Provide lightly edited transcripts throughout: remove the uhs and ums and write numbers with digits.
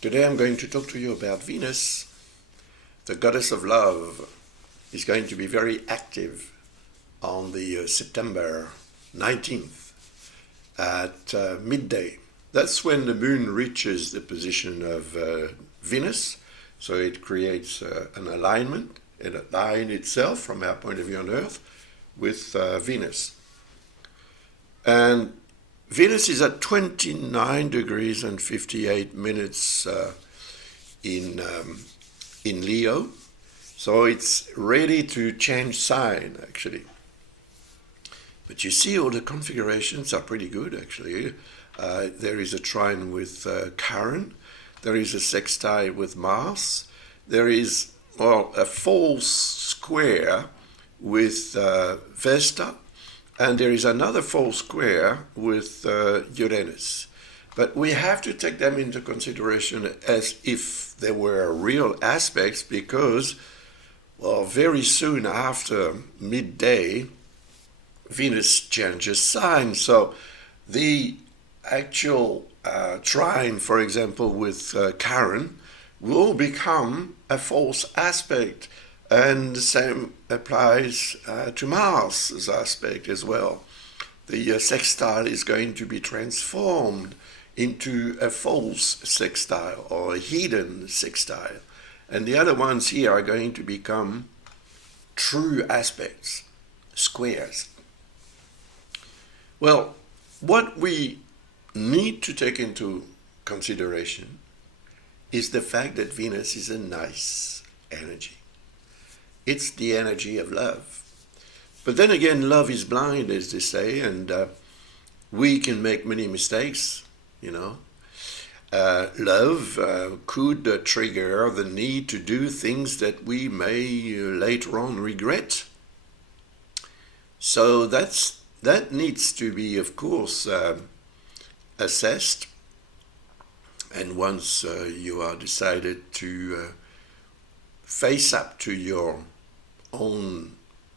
Today I'm going to talk to you about Venus. The goddess of love is going to be very active on the September 19th at midday. That's when the moon reaches the position of Venus, so it creates an alignment. It aligns itself from our point of view on Earth with Venus. And Venus is at 29 degrees and 58 minutes in Leo, so it's ready to change sign actually. But you see, all the configurations are pretty good actually. There is a trine with Chiron, there is a sextile with Mars, there is a false square with Vesta, and there is another false square with Uranus. But we have to take them into consideration as if they were real aspects because, well, very soon after midday, Venus changes sign. So the actual trine, for example, with Chiron, will become a false aspect. And the same applies to Mars' aspect as well. The sextile is going to be transformed into a false sextile or a hidden sextile. And the other ones here are going to become true aspects, squares. Well, what we need to take into consideration is the fact that Venus is a nice energy. It's the energy of love. But then again, love is blind, as they say, and we can make many mistakes, you know. Love could trigger the need to do things that we may later on regret. So that needs to be, of course, assessed. And once you are decided to face up to your own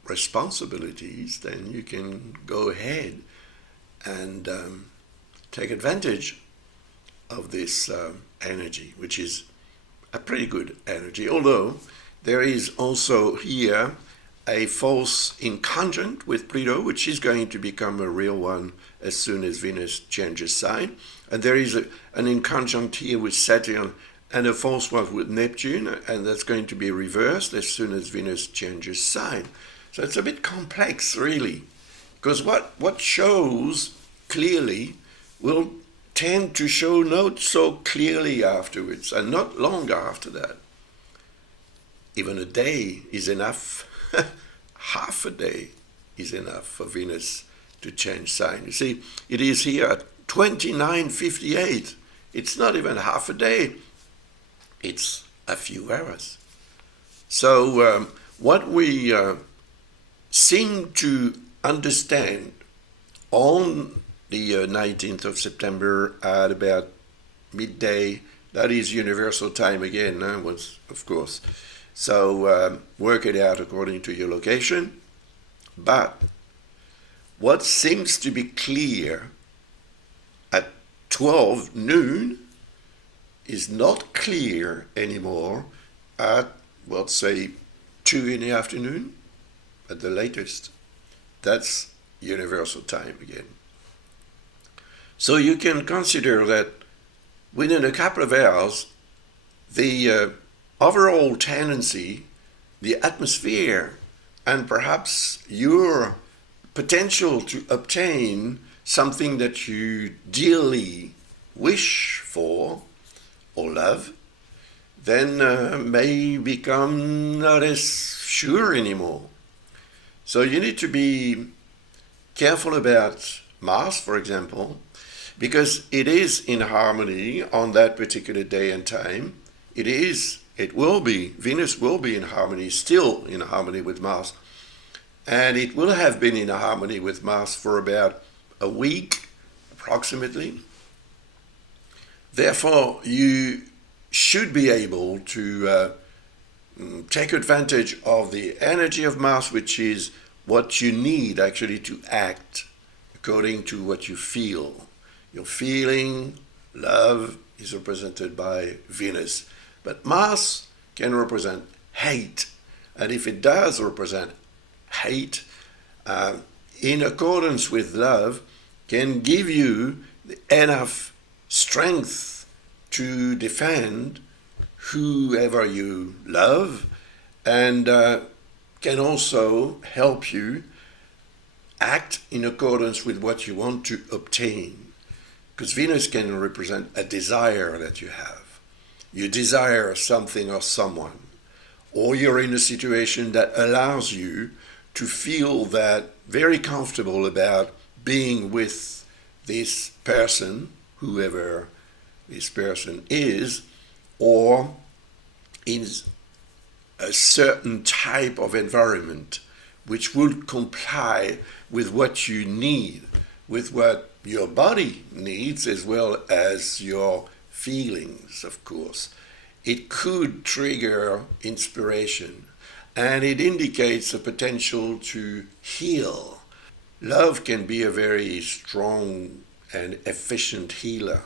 responsibilities, then you can go ahead and take advantage of this energy, which is a pretty good energy. Although there is also here a false inconjunct with Pluto, which is going to become a real one as soon as Venus changes sign. And there is an inconjunct here with Saturn and a false one with Neptune, and that's going to be reversed as soon as Venus changes sign. So it's a bit complex, really, because what shows clearly will tend to show not so clearly afterwards, and not long after that. Even a day is enough. Half a day is enough for Venus to change sign. You see, it is here at 29:58. It's not even half a day. It's a few hours. So what we seem to understand on the 19th of September at about midday, that is universal time again, of course. So work it out according to your location. But what seems to be clear at 12 noon is not clear anymore at, well, say 2 in the afternoon at the latest. That's universal time again. So you can consider that within a couple of hours, the overall tendency, the atmosphere, and perhaps your potential to obtain something that you dearly wish for or love, then may become not as sure anymore. So you need to be careful about Mars, for example, because it is in harmony on that particular day and time. Venus will be in harmony, still in harmony with Mars. And it will have been in harmony with Mars for about a week, approximately. Therefore, you should be able to take advantage of the energy of Mars, which is what you need actually to act according to what you feel. You're feeling love, is represented by Venus. But Mars can represent hate. And if it does represent hate, in accordance with love, can give you enough strength to defend whoever you love, and can also help you act in accordance with what you want to obtain. Because Venus can represent a desire that you have. You desire something or someone, or you're in a situation that allows you to feel that very comfortable about being with this person, whoever this person is, or in a certain type of environment which will comply with what you need, with what your body needs, as well as your feelings, of course. It could trigger inspiration, and it indicates a potential to heal. Love can be a very strong and efficient healer,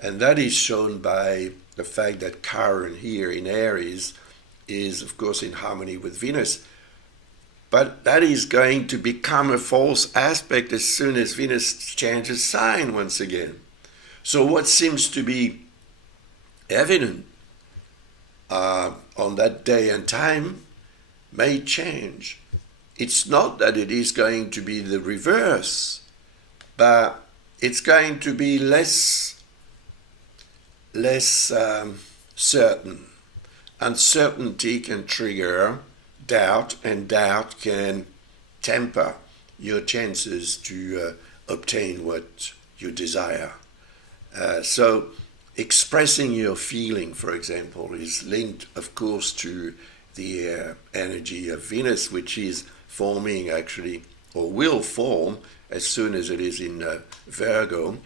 and that is shown by the fact that Chiron here in Aries is, of course, in harmony with Venus. But that is going to become a false aspect as soon as Venus changes sign once again. So what seems to be evident on that day and time may change. It's not that it is going to be the reverse, but it's going to be less certain. Uncertainty can trigger doubt, and doubt can temper your chances to obtain what you desire. So expressing your feeling, for example, is linked, of course, to the energy of Venus, which is forming actually, or will form as soon as it is in Virgo,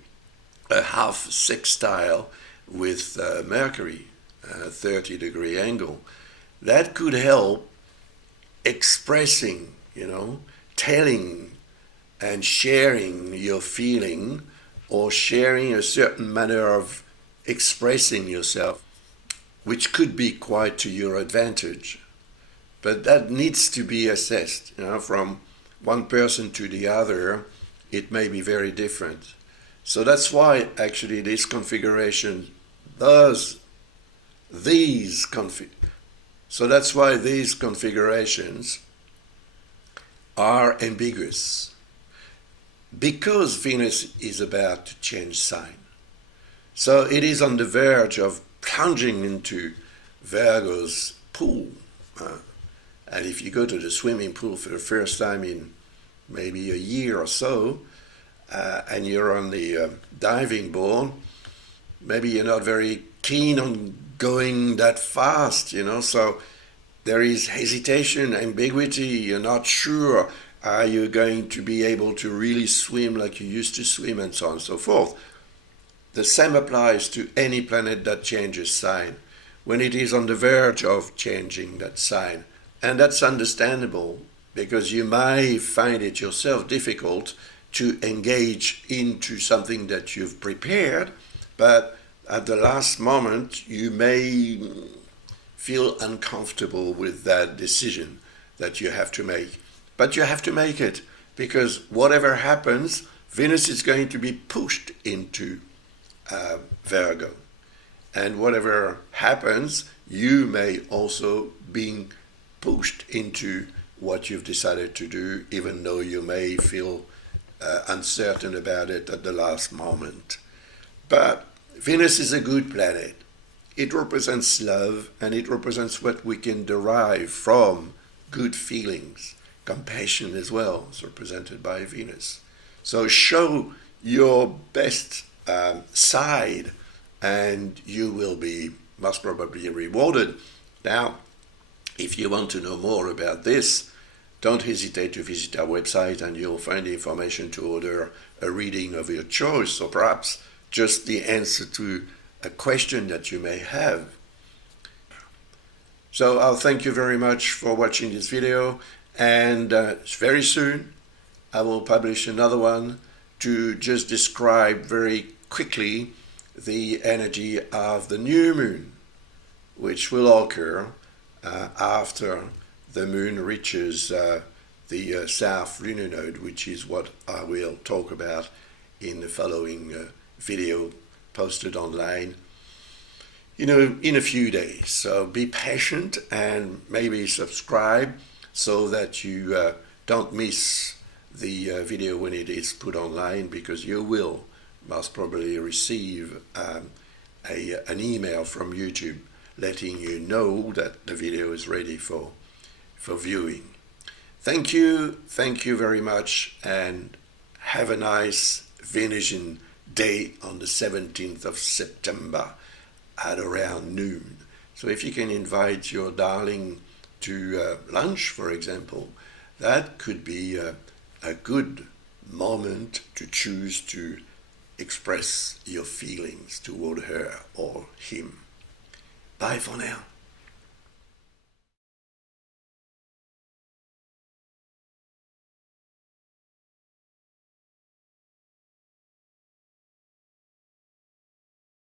a half sextile with Mercury, 30-degree angle. That could help expressing, telling and sharing your feeling, or sharing a certain manner of expressing yourself, which could be quite to your advantage. But that needs to be assessed. From one person to the other, it may be very different. So that's why actually this configuration does these So that's why these configurations are ambiguous, because Venus is about to change sign. So it is on the verge of plunging into Virgo's pool. And if you go to the swimming pool for the first time in maybe a year or so, and you're on the diving board, maybe you're not very keen on going that fast, so there is hesitation, ambiguity, you're not sure, are you going to be able to really swim like you used to swim, and so on and so forth. The same applies to any planet that changes sign, when it is on the verge of changing that sign. And that's understandable, because you may find it yourself difficult to engage into something that you've prepared, but at the last moment you may feel uncomfortable with that decision that you have to make. But you have to make it, because whatever happens, Venus is going to be pushed into Virgo. And whatever happens, you may also be pushed into what you've decided to do, even though you may feel uncertain about it at the last moment. But Venus is a good planet. It represents love, and it represents what we can derive from good feelings. Compassion as well is represented by Venus. So show your best side, and you will be most probably rewarded. Now, if you want to know more about this, don't hesitate to visit our website, and you'll find the information to order a reading of your choice, or perhaps just the answer to a question that you may have. So I'll thank you very much for watching this video, and very soon I will publish another one to just describe very quickly the energy of the new moon, which will occur after the moon reaches the south lunar node, which is what I will talk about in the following video posted online, in a few days. So be patient and maybe subscribe so that you don't miss the video when it is put online, because you will most probably receive an email from YouTube letting you know that the video is ready for viewing. Thank you very much, and have a nice Venusian day on the 17th of September at around noon. So if you can invite your darling to lunch, for example, that could be a good moment to choose to express your feelings toward her or him. Bye for now.